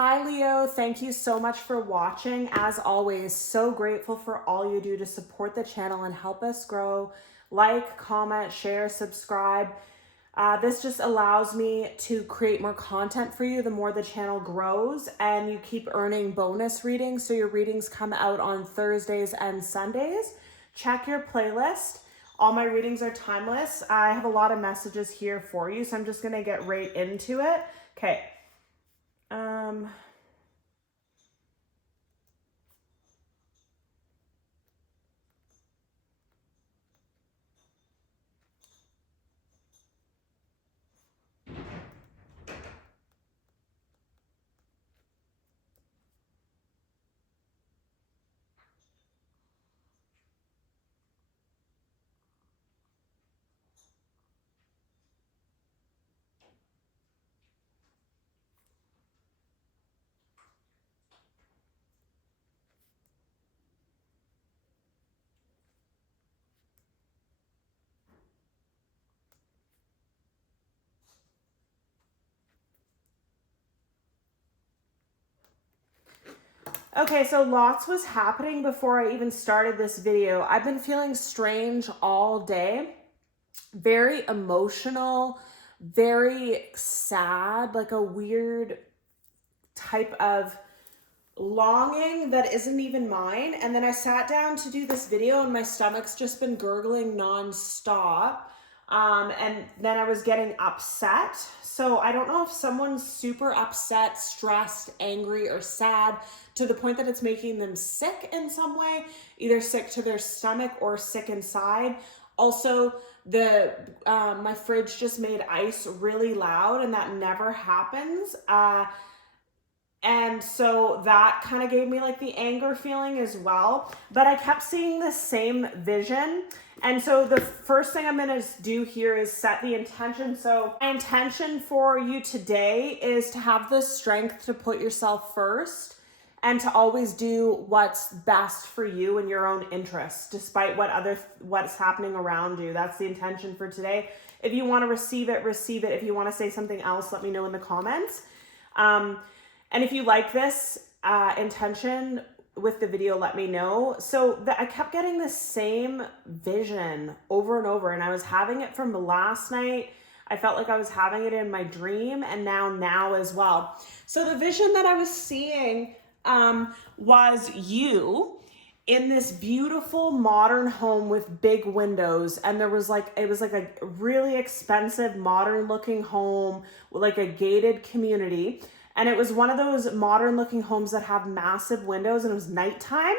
Hi Leo, thank you so much for watching. As always, so grateful for all you do to support the channel and help us grow. Like, comment, share, subscribe. This just allows me to create more content for you the more the channel grows, and you keep earning bonus readings. So your readings come out on Thursdays and Sundays. Check your playlist. All my readings are timeless. I have a lot of messages here for you, so I'm just gonna get right into it. Okay. Okay, so lots was happening before I even started this video. I've been feeling strange all day, very emotional, very sad, like a weird type of longing that isn't even mine. And then I sat down to do this video and my stomach's just been gurgling nonstop. And then I was getting upset. So I don't know if someone's super upset, stressed, angry, or sad to the point that it's making them sick in some way, either sick to their stomach or sick inside. Also, my fridge just made ice really loud, and that never happens. And so that kind of gave me like the anger feeling as well. But I kept seeing the same vision. And so the first thing I'm going to do here is set the intention. So my intention for you today is to have the strength to put yourself first and to always do what's best for you and your own interests, despite what's happening around you. That's the intention for today. If you want to receive it, receive it. If you want to say something else, let me know in the comments. And if you like this intention with the video, let me know. So I kept getting the same vision over and over, and I was having it from last night. I felt like I was having it in my dream, and now as well. So the vision that I was seeing was you in this beautiful modern home with big windows, and it was like a really expensive modern looking home with like a gated community. And it was one of those modern looking homes that have massive windows, and it was nighttime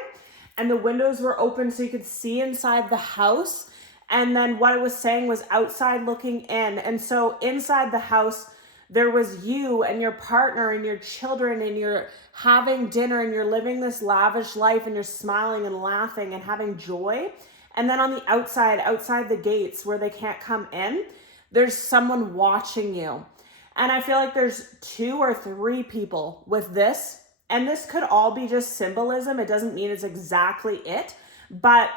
and the windows were open so you could see inside the house. And then what it was saying was outside looking in. And so inside the house, there was you and your partner and your children, and you're having dinner and you're living this lavish life and you're smiling and laughing and having joy. And then on the outside the gates where they can't come in, there's someone watching you. And I feel like there's 2 or 3 people with this, and this could all be just symbolism. It doesn't mean it's exactly it, but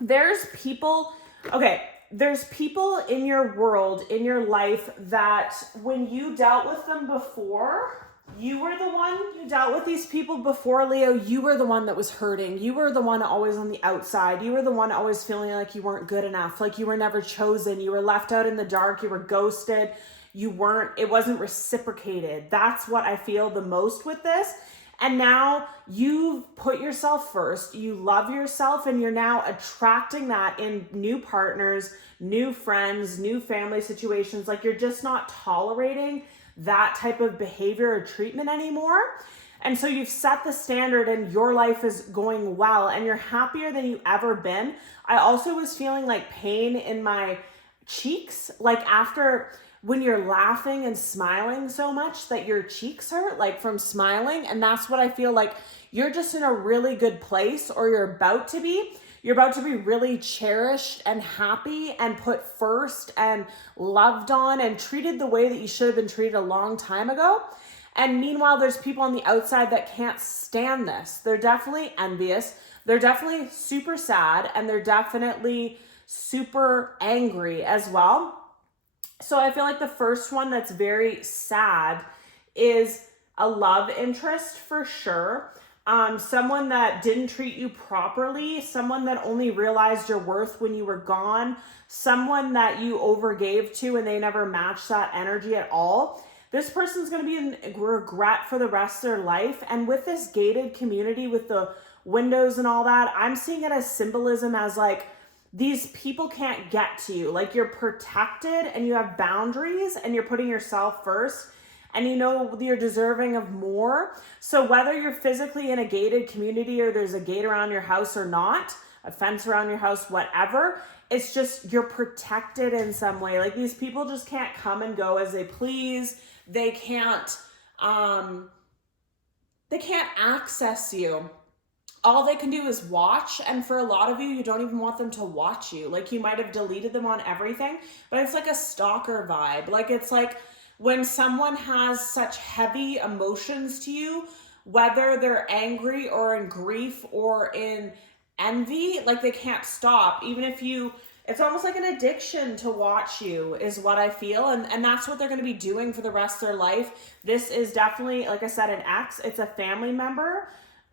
there's people in your world, in your life, that when you dealt with them before, you dealt with these people before, Leo, you were the one that was hurting. You were the one always on the outside. You were the one always feeling like you weren't good enough, like you were never chosen. You were left out in the dark. You were ghosted. It wasn't reciprocated. That's what I feel the most with this. And now you've put yourself first, you love yourself, and you're now attracting that in new partners, new friends, new family situations. Like you're just not tolerating that type of behavior or treatment anymore. And so you've set the standard and your life is going well and you're happier than you ever been. I also was feeling like pain in my cheeks, like after when you're laughing and smiling so much that your cheeks hurt, like from smiling. And that's what I feel like you're just in a really good place, or you're about to be. You're about to be really cherished and happy and put first and loved on and treated the way that you should have been treated a long time ago. And meanwhile, there's people on the outside that can't stand this. They're definitely envious. They're definitely super sad, and they're definitely super angry as well. So I feel like the first one that's very sad is a love interest for sure. Someone that didn't treat you properly, someone that only realized your worth when you were gone, someone that you overgave to and they never matched that energy at all. This person's going to be in regret for the rest of their life. And with this gated community, with the windows and all that, I'm seeing it as symbolism, as like, these people can't get to you. Like, you're protected and you have boundaries and you're putting yourself first, and you know you're deserving of more. So whether you're physically in a gated community or there's a gate around your house or not, a fence around your house, whatever, it's just you're protected in some way. Like, these people just can't come and go as they please. They can't access you. All they can do is watch, and for a lot of you, you don't even want them to watch you. Like, you might have deleted them on everything, but it's like a stalker vibe. Like, it's like when someone has such heavy emotions to you, whether they're angry or in grief or in envy, like, they can't stop. Even if it's almost like an addiction to watch you, is what I feel. And that's what they're going to be doing for the rest of their life. This is definitely, like I said, an ex. It's a family member.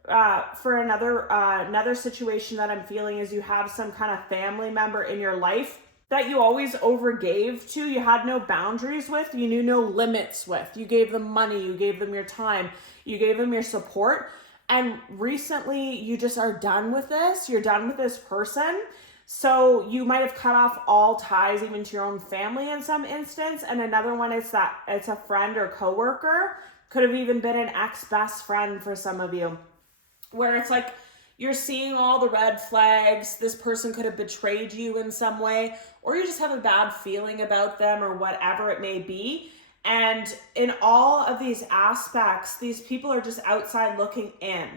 For another situation that I'm feeling is you have some kind of family member in your life that you always overgave to, you had no boundaries with, you knew no limits with. You gave them money, you gave them your time, you gave them your support, and recently you just are done with this. You're done with this person. So you might have cut off all ties, even to your own family in some instance. And another one is that it's a friend or coworker, could have even been an ex-best friend for some of you, where it's like you're seeing all the red flags. This person could have betrayed you in some way, or you just have a bad feeling about them, or whatever it may be. And in all of these aspects, these people are just outside looking in.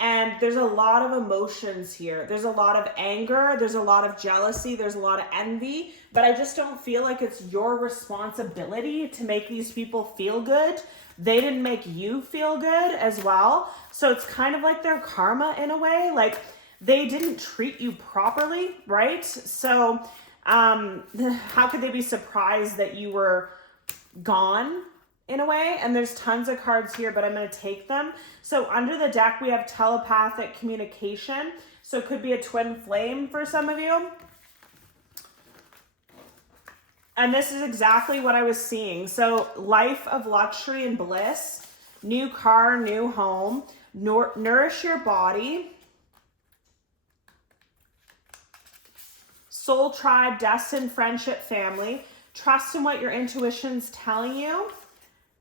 And there's a lot of emotions here. There's a lot of anger. There's a lot of jealousy. There's a lot of envy. But I just don't feel like it's your responsibility to make these people feel good. They didn't make you feel good as well. So it's kind of like their karma in a way. Like, they didn't treat you properly, right? So how could they be surprised that you were gone in a way? And there's tons of cards here, but I'm going to take them. So under the deck, we have telepathic communication. So it could be a twin flame for some of you. And this is exactly what I was seeing. So life of luxury and bliss, new car, new home, nourish your body, soul tribe, destined friendship, family, trust in what your intuition's telling you,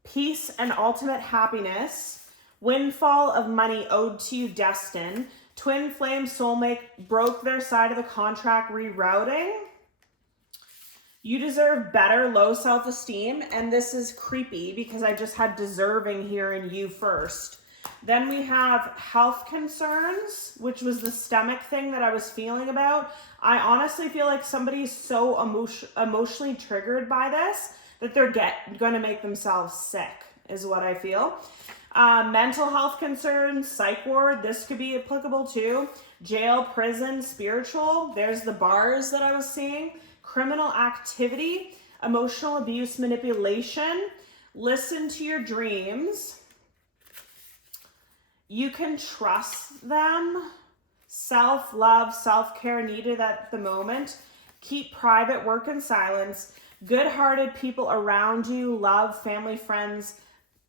peace and ultimate happiness, windfall of money owed to you, destined, twin flame, soulmate, broke their side of the contract, rerouting. You deserve better, low self-esteem, and this is creepy because I just had deserving here in you first. Then we have health concerns, which was the stomach thing that I was feeling about. I honestly feel like somebody's so emotionally triggered by this that they're going to make themselves sick, is what I feel. Mental health concerns, psych ward, this could be applicable too. Jail, prison, spiritual, there's the bars that I was seeing. Criminal activity, emotional abuse, manipulation, listen to your dreams. You can trust them. Self-love, self-care needed at the moment. Keep private, work in silence. Good-hearted people around you, love, family, friends,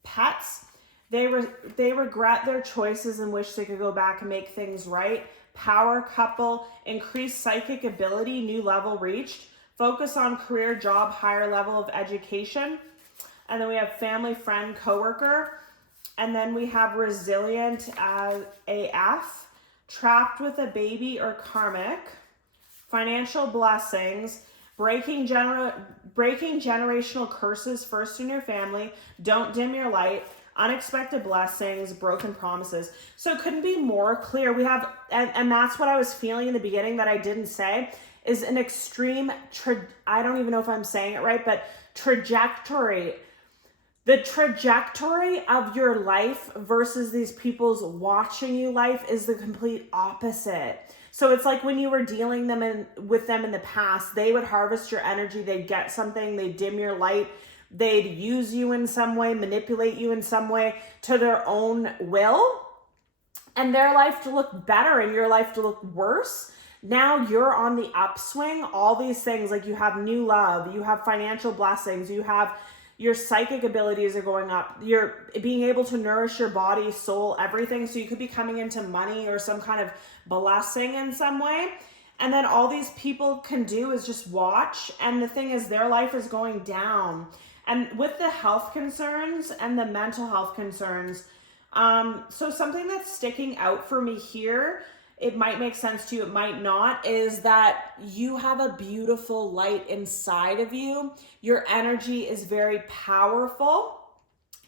pets. They regret their choices and wish they could go back and make things right. Power couple, increased psychic ability, new level reached. Focus on career, job, higher level of education. And then we have family, friend, coworker. And then we have resilient as AF, trapped with a baby or karmic, financial blessings, breaking generational curses first in your family, don't dim your light, unexpected blessings, broken promises. So it couldn't be more clear. We have, and that's what I was feeling in the beginning that I didn't say, is an extreme, I don't even know if I'm saying it right, but trajectory. The trajectory of your life versus these people's watching you life is the complete opposite. So it's like when you were dealing with them in the past, they would harvest your energy, they'd get something, they'd dim your light, they'd use you in some way, manipulate you in some way to their own will, and their life to look better and your life to look worse. Now you're on the upswing. All these things, like you have new love, you have financial blessings, you have your psychic abilities are going up. You're being able to nourish your body, soul, everything. So you could be coming into money or some kind of blessing in some way. And then all these people can do is just watch. And the thing is, their life is going down. And with the health concerns and the mental health concerns, so something that's sticking out for me here, it might make sense to you, it might not, is that you have a beautiful light inside of you. Your energy is very powerful.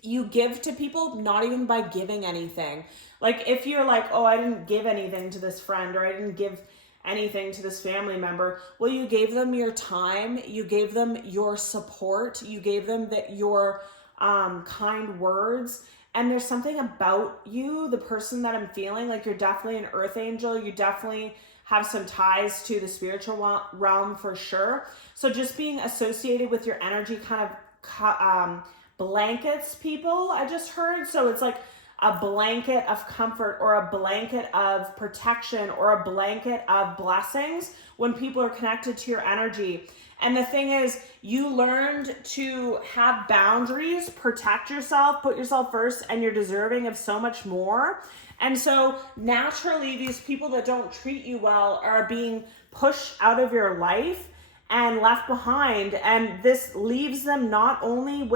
You give to people not even by giving anything. Like if you're like, oh, I didn't give anything to this friend, or I didn't give anything to this family member. Well, you gave them your time, you gave them your support, you gave them your kind words. And there's something about you, the person that I'm feeling, like you're definitely an earth angel. You definitely have some ties to the spiritual realm for sure. So just being associated with your energy kind of blankets people, I just heard. So it's like a blanket of comfort or a blanket of protection or a blanket of blessings when people are connected to your energy. And the thing is, you learned to have boundaries, protect yourself, put yourself first, and you're deserving of so much more. And so naturally, these people that don't treat you well are being pushed out of your life and left behind. And this leaves them not only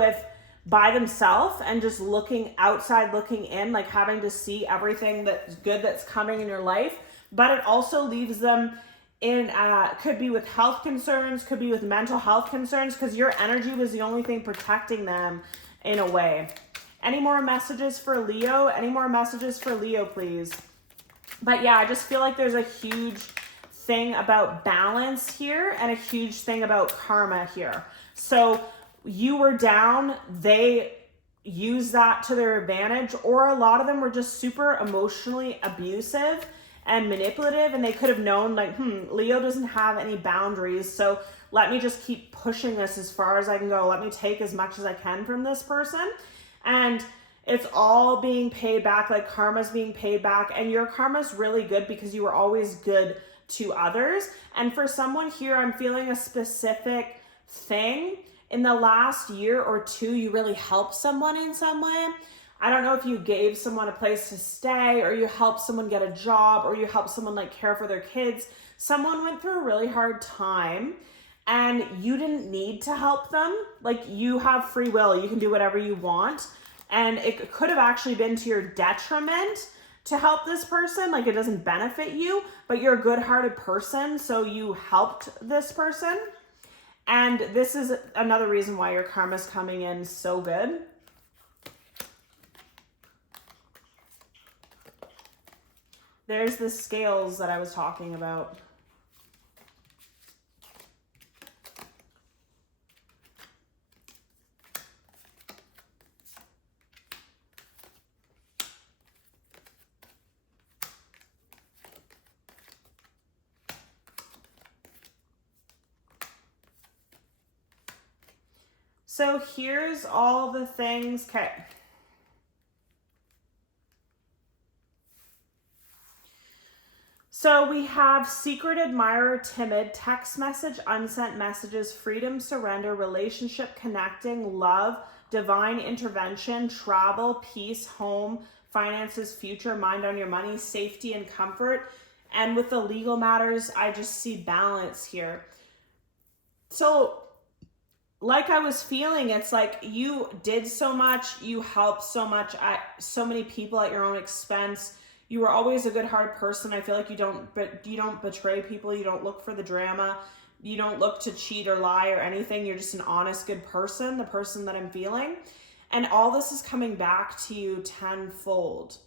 by themselves and just looking outside, looking in, like having to see everything that's good that's coming in your life, but it also leaves them in, could be with health concerns, could be with mental health concerns, because your energy was the only thing protecting them in a way. Any more messages for Leo? Any more messages for Leo, please? But yeah, I just feel like there's a huge thing about balance here and a huge thing about karma here. So you were down, they use that to their advantage, or a lot of them were just super emotionally abusive and manipulative, and they could have known like, Leo doesn't have any boundaries, so let me just keep pushing this as far as I can go. Let me take as much as I can from this person. And it's all being paid back, like karma's being paid back, and your karma's really good because you were always good to others. And for someone here, I'm feeling a specific thing. In the last year or two, you really helped someone in some way. I don't know if you gave someone a place to stay, or you helped someone get a job, or you helped someone like care for their kids. Someone went through a really hard time and you didn't need to help them. Like, you have free will, you can do whatever you want. And it could have actually been to your detriment to help this person. Like, it doesn't benefit you, but you're a good-hearted person, so you helped this person. And this is another reason why your karma's coming in so good. There's the scales that I was talking about. So here's all the things. Okay. So we have secret admirer, timid, text message, unsent messages, freedom, surrender, relationship, connecting, love, divine intervention, travel, peace, home, finances, future, mind on your money, safety and comfort. And with the legal matters, I just see balance here. So like I was feeling, it's like you did so much, you helped so much, so many people at your own expense. You were always a good-hearted person. I feel like you don't betray people. You don't look for the drama. You don't look to cheat or lie or anything. You're just an honest, good person, the person that I'm feeling. And all this is coming back to you tenfold.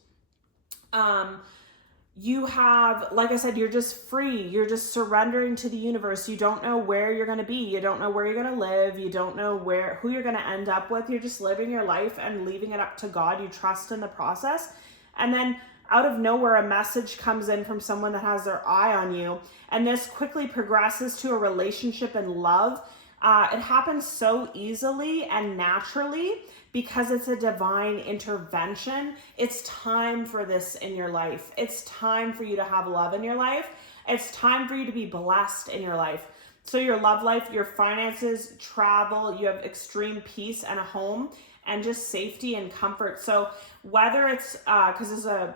You have, like I said, you're just free. You're just surrendering to the universe. You don't know where you're going to be. You don't know where you're going to live. You don't know who you're going to end up with. You're just living your life and leaving it up to God. You trust in the process. And then out of nowhere, a message comes in from someone that has their eye on you. And this quickly progresses to a relationship and love. It happens so easily and naturally because it's a divine intervention. It's time for this in your life. It's time for you to have love in your life. It's time for you to be blessed in your life. So your love life, your finances, travel, you have extreme peace and a home and just safety and comfort. So whether it's, because it's a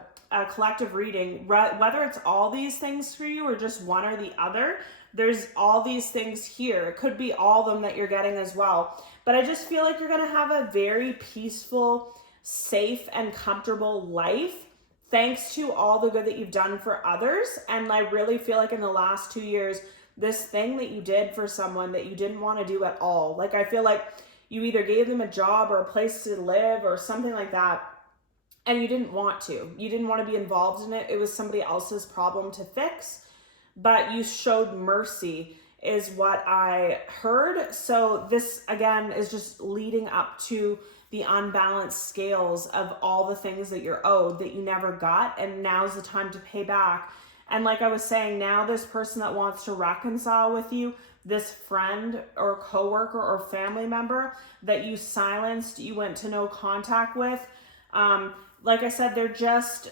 collective reading, whether it's all these things for you or just one or the other, there's all these things here. It could be all of them that you're getting as well. But I just feel like you're going to have a very peaceful, safe, and comfortable life thanks to all the good that you've done for others. And I really feel like in the last 2 years, this thing that you did for someone that you didn't want to do at all. Like, I feel like you either gave them a job or a place to live or something like that, and you didn't want to. You didn't want to be involved in it. It was somebody else's problem to fix, but you showed mercy is what I heard. So this, again, is just leading up to the unbalanced scales of all the things that you're owed that you never got, and now's the time to pay back. And like I was saying, now this person that wants to reconcile with you, this friend or coworker or family member that you silenced, you went to no contact with, like I said, they're just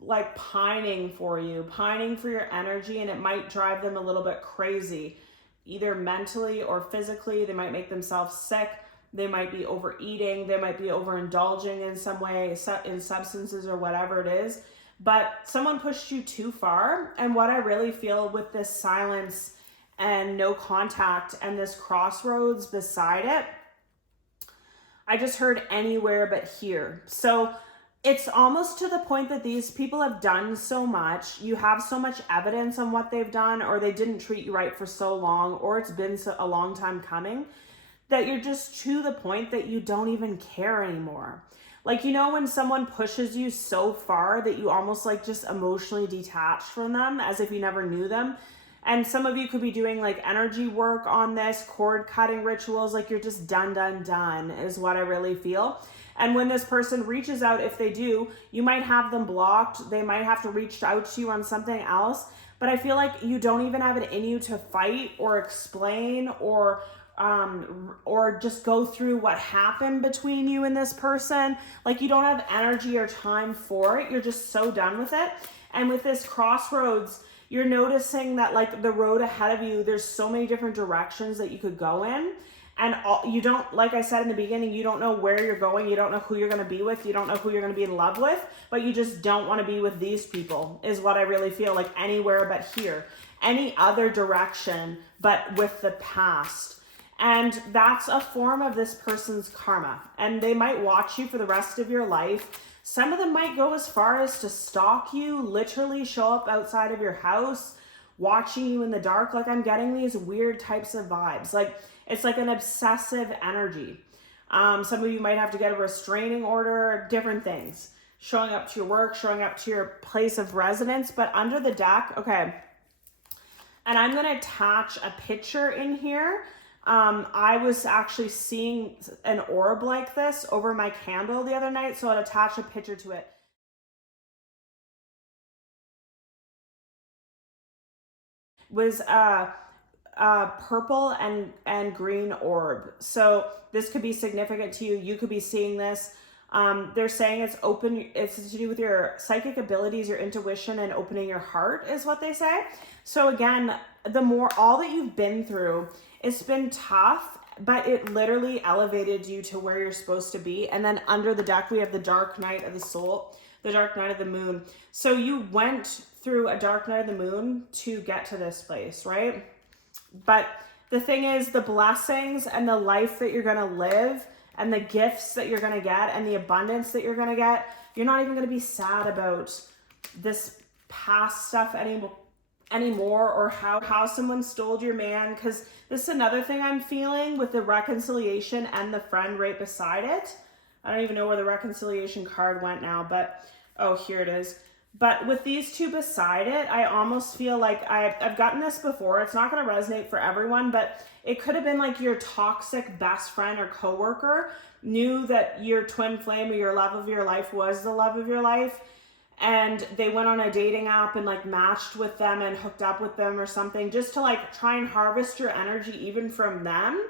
like pining for you, pining for your energy, and it might drive them a little bit crazy, either mentally or physically. They might make themselves sick. They might be overeating. They might be overindulging in some way, in substances or whatever it is. But someone pushed you too far. And what I really feel with this silence and no contact and this crossroads beside it, I just heard anywhere but here. So it's almost to the point that these people have done so much. You have so much evidence on what they've done, or they didn't treat you right for so long, or it's been a long time coming, that you're just to the point that you don't even care anymore. Like, you know, when someone pushes you so far that you almost like just emotionally detach from them as if you never knew them. And some of you could be doing like energy work on this, cord cutting rituals, like you're just done is what I really feel. And when this person reaches out, if they do, you might have them blocked. They might have to reach out to you on something else. But I feel like you don't even have it in you to fight or explain or just go through what happened between you and this person. Like, you don't have energy or time for it. You're just so done with it. And with this crossroads, you're noticing that like the road ahead of you, there's so many different directions that you could go in. And you don't, like I said in the beginning, you don't know where you're going. You don't know who you're going to be with. You don't know who you're going to be in love with, but you just don't want to be with these people is what I really feel like, anywhere but here, any other direction, but with the past. And that's a form of this person's karma. And they might watch you for the rest of your life. Some of them might go as far as to stalk you, literally show up outside of your house, watching you in the dark. Like, I'm getting these weird types of vibes. Like, it's like an obsessive energy. Some of you might have to get a restraining order, different things. Showing up to your work, showing up to your place of residence. But under the deck, okay. And I'm going to attach a picture in here. I was actually seeing an orb like this over my candle the other night, so I'll attach a picture to it. Was purple and green orb. So this could be significant to you. You could be seeing this. They're saying it's open. It's to do with your psychic abilities, your intuition, and opening your heart is what they say. So again, the more all that you've been through, it's been tough, but it literally elevated you to where you're supposed to be. And then under the deck, we have the dark night of the soul, the dark night of the moon. So you went through a dark night of the moon to get to this place, right? But the thing is, the blessings and the life that you're going to live and the gifts that you're going to get and the abundance that you're going to get, you're not even going to be sad about this past stuff anymore, or how someone stole your man. Because this is another thing I'm feeling with the reconciliation and the friend right beside it. I don't even know where the reconciliation card went now, but oh, here it is. But with these two beside it, I almost feel like I've gotten this before. It's not going to resonate for everyone, but it could have been like your toxic best friend or coworker knew that your twin flame or your love of your life was the love of your life. and they went on a dating app and like matched with them and hooked up with them or something, just to like try and harvest your energy even from them,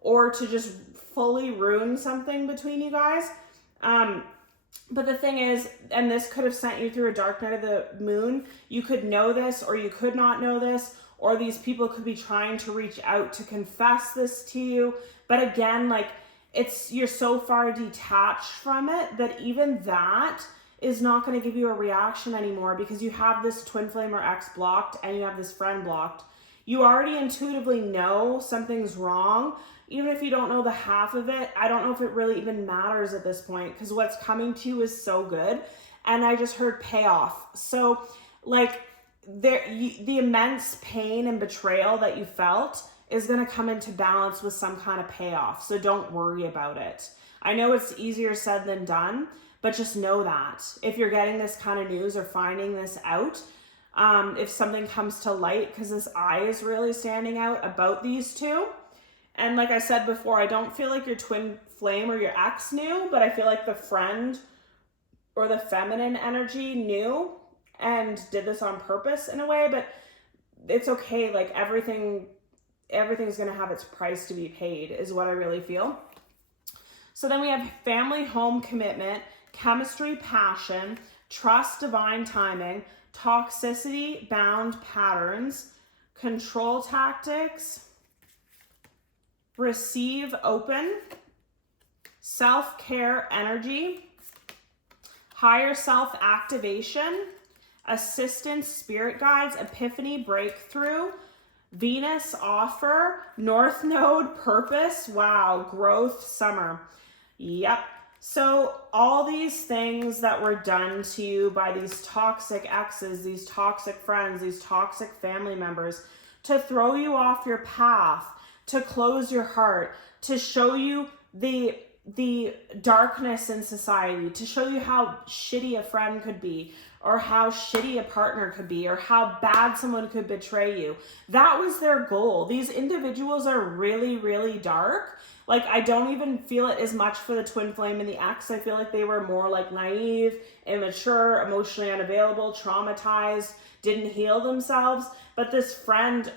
or to just fully ruin something between you guys. But the thing is, and this could have sent you through a dark night of the moon, you could know this or you could not know this, or these people could be trying to reach out to confess this to you. But again, like you're so far detached from it that even that is not going to give you a reaction anymore, because you have this twin flame or ex blocked and you have this friend blocked. You already intuitively know something's wrong. Even if you don't know the half of it, I don't know if it really even matters at this point, because what's coming to you is so good. And I just heard payoff. So like the immense pain and betrayal that you felt is going to come into balance with some kind of payoff. So don't worry about it. I know it's easier said than done, but just know that if you're getting this kind of news or finding this out, if something comes to light, because this eye is really standing out about these two. And like I said before, I don't feel like your twin flame or your ex knew, but I feel like the friend or the feminine energy knew and did this on purpose in a way. But it's okay. Like everything's going to have its price to be paid, is what I really feel. So then we have family, home, commitment, chemistry, passion, trust, divine timing, toxicity, bound patterns, control tactics, receive, open, self-care, energy, higher self activation, assistance, spirit guides, epiphany, breakthrough, Venus, offer, North Node, purpose, wow, growth, summer. Yep. So all these things that were done to you by these toxic exes, these toxic friends, these toxic family members, to throw you off your path, to close your heart, to show you the darkness in society, to show you how shitty a friend could be, or how shitty a partner could be, or how bad someone could betray you. That was their goal. These individuals are really, really dark. Like, I don't even feel it as much for the twin flame and the ex. I feel like they were more like naive, immature, emotionally unavailable, traumatized, didn't heal themselves. But this friend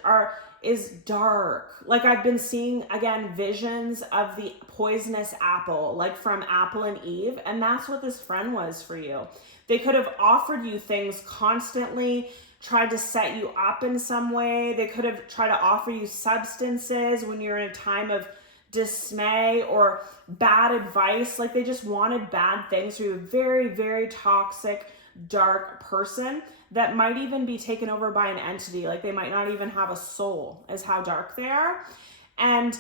is dark. Like, I've been seeing, again, visions of the poisonous apple, like from Apple and Eve. And that's what this friend was for you. They could have offered you things constantly, tried to set you up in some way. They could have tried to offer you substances when you're in a time of dismay or bad advice. Like, they just wanted bad things for you. A very, very toxic, dark person that might even be taken over by an entity. Like, they might not even have a soul, is how dark they are. And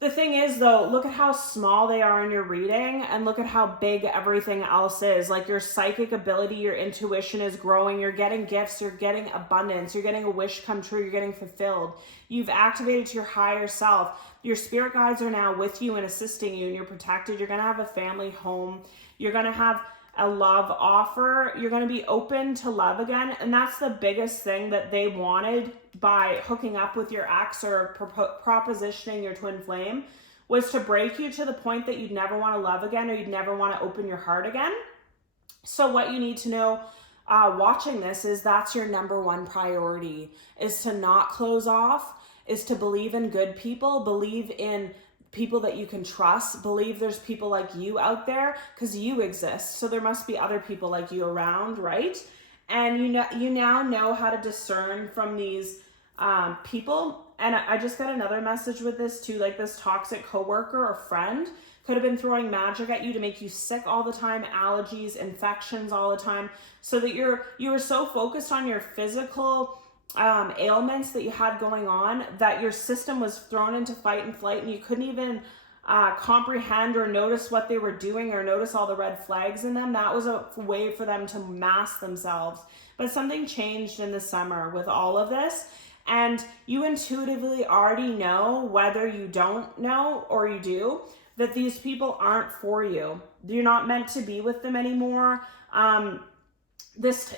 the thing is, though, look at how small they are in your reading, and look at how big everything else is. Like, your psychic ability, your intuition is growing. You're getting gifts. You're getting abundance. You're getting a wish come true. You're getting fulfilled. You've activated to your higher self. Your spirit guides are now with you and assisting you, and you're protected. You're going to have a family home. You're going to have a love offer. You're going to be open to love again. And that's the biggest thing that they wanted by hooking up with your ex or propositioning your twin flame, was to break you to the point that you'd never want to love again, or you'd never want to open your heart again. So what you need to know watching this is that's your number one priority, is to not close off, is to believe in good people, believe in people that you can trust, believe there's people like you out there, because you exist. So there must be other people like you around, right? And you now know how to discern from these people. And I just got another message with this too, like this toxic coworker or friend could have been throwing magic at you to make you sick all the time, allergies, infections all the time, so that you were so focused on your physical ailments that you had going on that your system was thrown into fight and flight, and you couldn't even comprehend or notice what they were doing or notice all the red flags in them. That was a way for them to mask themselves. But something changed in the summer with all of this, and you intuitively already know, whether you don't know or you do, that these people aren't for you. You're not meant to be with them anymore.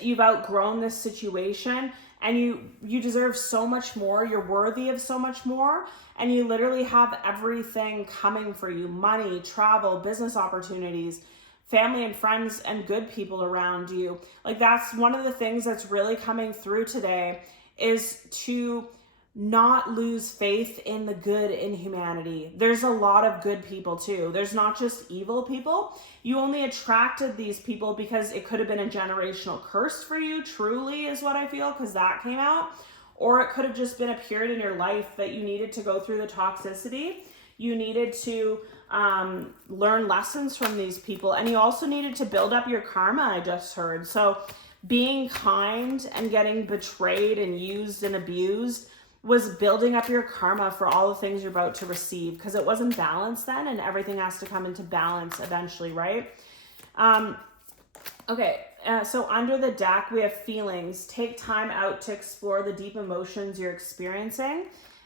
You've outgrown this situation, and you deserve so much more. You're worthy of so much more, and you literally have everything coming for you: money, travel, business opportunities, family and friends and good people around you. Like, that's one of the things that's really coming through today, is to not lose faith in the good in humanity. There's a lot of good people too. There's not just evil people. You only attracted these people because it could have been a generational curse for you, truly, is what I feel, because that came out. Or it could have just been a period in your life that you needed to go through the toxicity. You needed to learn lessons from these people. And you also needed to build up your karma, I just heard. So being kind and getting betrayed and used and abused was building up your karma for all the things you're about to receive, because it wasn't balanced then, and everything has to come into balance eventually, right? So under the deck, we have feelings. Take time out to explore the deep emotions you're experiencing.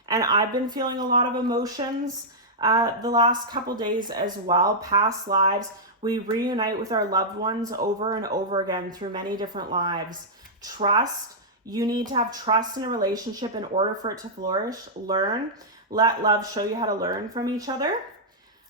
And I've been feeling a lot of emotions the last couple days as well. Past lives. We reunite with our loved ones over and over again through many different lives. Trust. You need to have trust in a relationship in order for it to flourish. Learn. Let love show you how to learn from each other.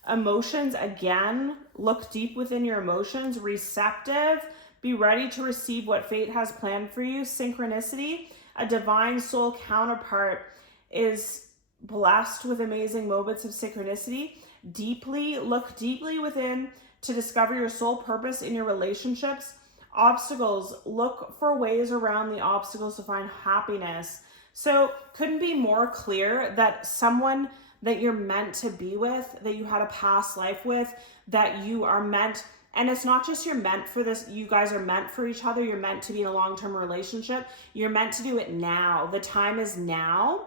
Emotions, again, look deep within your emotions. Receptive. Be ready to receive what fate has planned for you. Synchronicity. A divine soul counterpart is blessed with amazing moments of synchronicity. Look deeply within to discover your soul purpose in your relationships. Obstacles, look for ways around the obstacles to find happiness. So couldn't be more clear that someone that you're meant to be with, that you had a past life with, that you are meant, and it's not just you're meant for this, you guys are meant for each other, you're meant to be in a long-term relationship, you're meant to do it now. The time is now.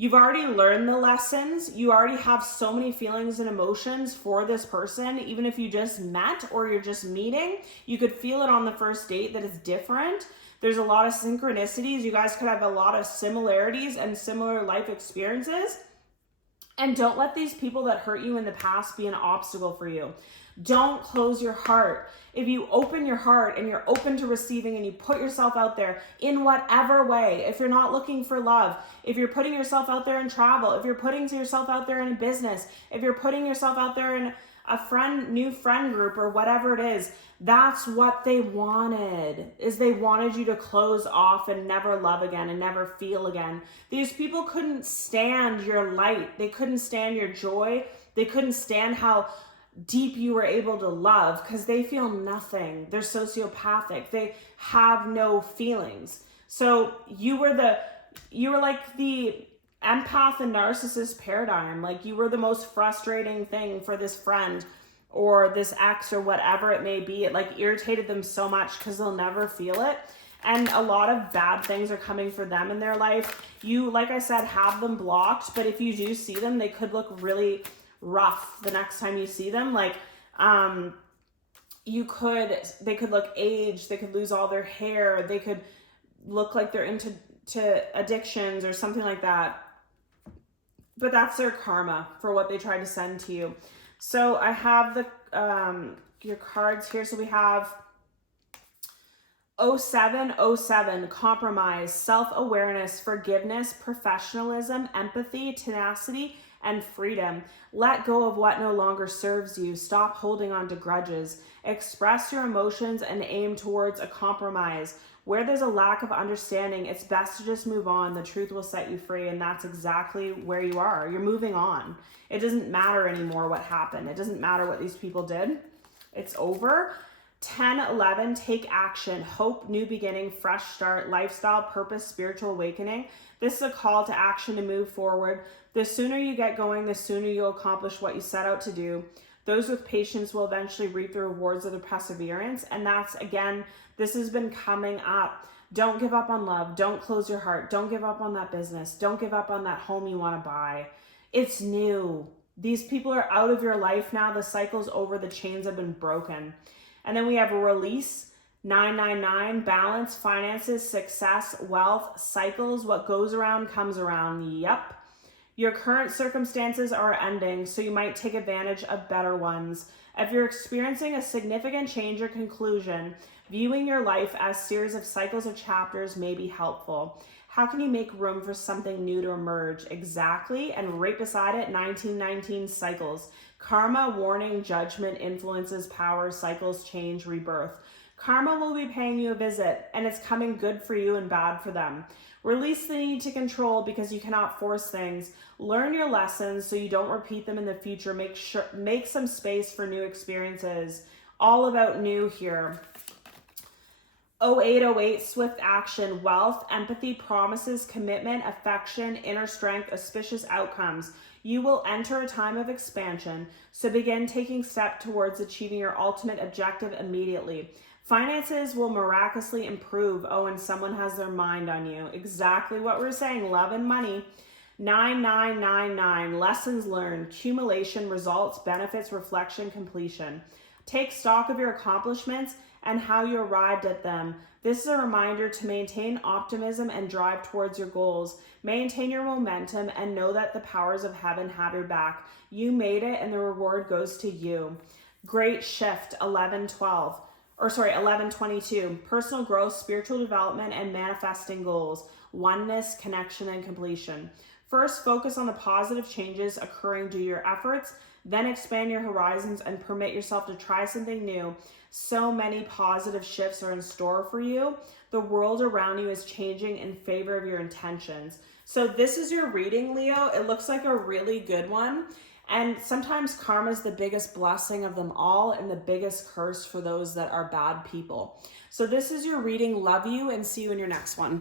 You've already learned the lessons. You already have so many feelings and emotions for this person. Even if you just met or you're just meeting, you could feel it on the first date that it's different. There's a lot of synchronicities. You guys could have a lot of similarities and similar life experiences. And don't let these people that hurt you in the past be an obstacle for you. Don't close your heart. If you open your heart and you're open to receiving and you put yourself out there in whatever way, if you're not looking for love, if you're putting yourself out there in travel, if you're putting yourself out there in business, if you're putting yourself out there in a new friend group or whatever it is, that's what they wanted, is they wanted you to close off and never love again and never feel again. These people couldn't stand your light. They couldn't stand your joy. They couldn't stand how deep you were able to love, because they feel nothing. They're sociopathic. They have no feelings. So you were like the empath and narcissist paradigm. Like, you were the most frustrating thing for this friend or this ex or whatever it may be. It like irritated them so much because they'll never feel it. And a lot of bad things are coming for them in their life. You, like I said, have them blocked, but if you do see them, they could look really rough the next time you see them. Like, they could look aged, they could lose all their hair, they could look like they're into addictions or something like that. But that's their karma for what they tried to send to you. So I have your cards here. So we have 0707, compromise, self-awareness, forgiveness, professionalism, empathy, tenacity, and freedom. Let go of what no longer serves you. Stop holding on to grudges. Express your emotions and aim towards a compromise. Where there's a lack of understanding, it's best to just move on. The truth will set you free, and that's exactly where you are. You're moving on. It doesn't matter anymore what happened. It doesn't matter what these people did. It's over. 1011, take action. Hope, new beginning, fresh start, lifestyle, purpose, spiritual awakening. This is a call to action to move forward. The sooner you get going, the sooner you'll accomplish what you set out to do. Those with patience will eventually reap the rewards of their perseverance. And that's, again, this has been coming up. Don't give up on love. Don't close your heart. Don't give up on that business. Don't give up on that home you want to buy. It's new. These people are out of your life now. The cycle's over. The chains have been broken. And then we have a release, 999, balance, finances, success, wealth, cycles. What goes around comes around. Yep. Your current circumstances are ending, so you might take advantage of better ones. If you're experiencing a significant change or conclusion, viewing your life as a series of cycles of chapters may be helpful. How can you make room for something new to emerge? Exactly. And right beside it, 1919 cycles. Karma, warning, judgment, influences, power, cycles, change, rebirth. Karma will be paying you a visit, and it's coming good for you and bad for them. Release the need to control because you cannot force things. Learn your lessons so you don't repeat them in the future. Make some space for new experiences. All about new here. 0808, swift action, wealth, empathy, promises, commitment, affection, inner strength, auspicious outcomes. You will enter a time of expansion, so begin taking steps towards achieving your ultimate objective immediately. Finances will miraculously improve. Oh, and someone has their mind on you. Exactly what we're saying, love and money. 9999, lessons learned, accumulation, results, benefits, reflection, completion. Take stock of your accomplishments and how you arrived at them. This is a reminder to maintain optimism and drive towards your goals. Maintain your momentum and know that the powers of heaven have your back. You made it and the reward goes to you. Great shift, 1122. Personal growth, spiritual development, and manifesting goals. Oneness, connection, and completion. First, focus on the positive changes occurring due to your efforts. Then expand your horizons and permit yourself to try something new. So many positive shifts are in store for you. The world around you is changing in favor of your intentions. So this is your reading, Leo. It looks like a really good one. And sometimes karma is the biggest blessing of them all and the biggest curse for those that are bad people. So this is your reading. Love you and see you in your next one.